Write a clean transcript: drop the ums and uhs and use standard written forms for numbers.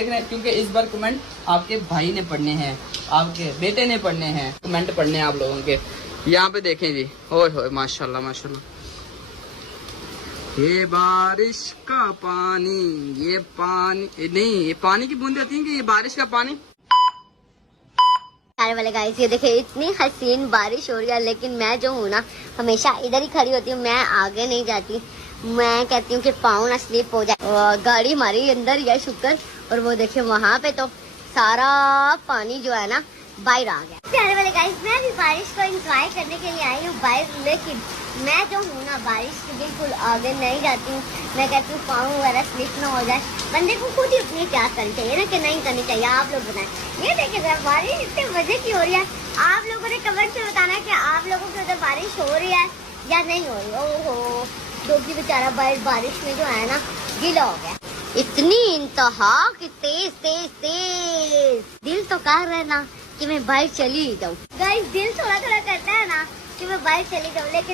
देख रहे हैं क्योंकि इस बार कमेंट आपके भाई ने पढ़ने हैं, आपके बेटे ने पढ़ने हैं, कमेंट पढ़ने हैं आप लोगों के। यहाँ पे देखें जी, ओए माशाल्लाह माशाल्लाह, ये बारिश का पानी, ये पानी नहीं, ये पानी की बूंदें आती हैं कि ये बारिश का पानी। सारे वाले गाइस ये देखिए इतनी हसीन बारिश हो रही है, लेकिन मैं जो हूँ ना हमेशा इधर ही खड़ी होती हूँ, मैं आगे नहीं जाती। मैं कहती हूँ कि पाँव ना स्लिप हो जाए। गाड़ी हमारी अंदर ही है शुक्र। और वो देखिए वहाँ पे तो सारा पानी जो है ना बाहर आ गया। प्यारे वाले गाइस मैं भी बारिश को एंजॉय करने के लिए आई हूँ बाहर, लेकिन मैं जो हूँ ना बारिश के बिल्कुल आगे नहीं जाती हूँ। मैं कहती हूँ पाँव वगैरह स्लिप ना हो जाए। बंदे को खुद ही अपनी एहतियात करनी चाहिए ना कि नहीं करनी चाहिए। आप लोग बताएं, ये देखिए बारिश इतने मजे की हो रही है। आप लोगों ने कमेंट में बताना कि आप लोगों के उधर बारिश हो रही है या नहीं हो रही। ओहो डोगी बेचारा बारिश में जो है ना गीला हो गया। इतनी इंतहा कि तेज तेज तेज दिल तो कर रहा है ना कि मैं बाहर चली जाऊँ। गाइस दिल थोड़ा थोड़ा करता है ना कि मैं बाहर चली जाऊँ, लेकिन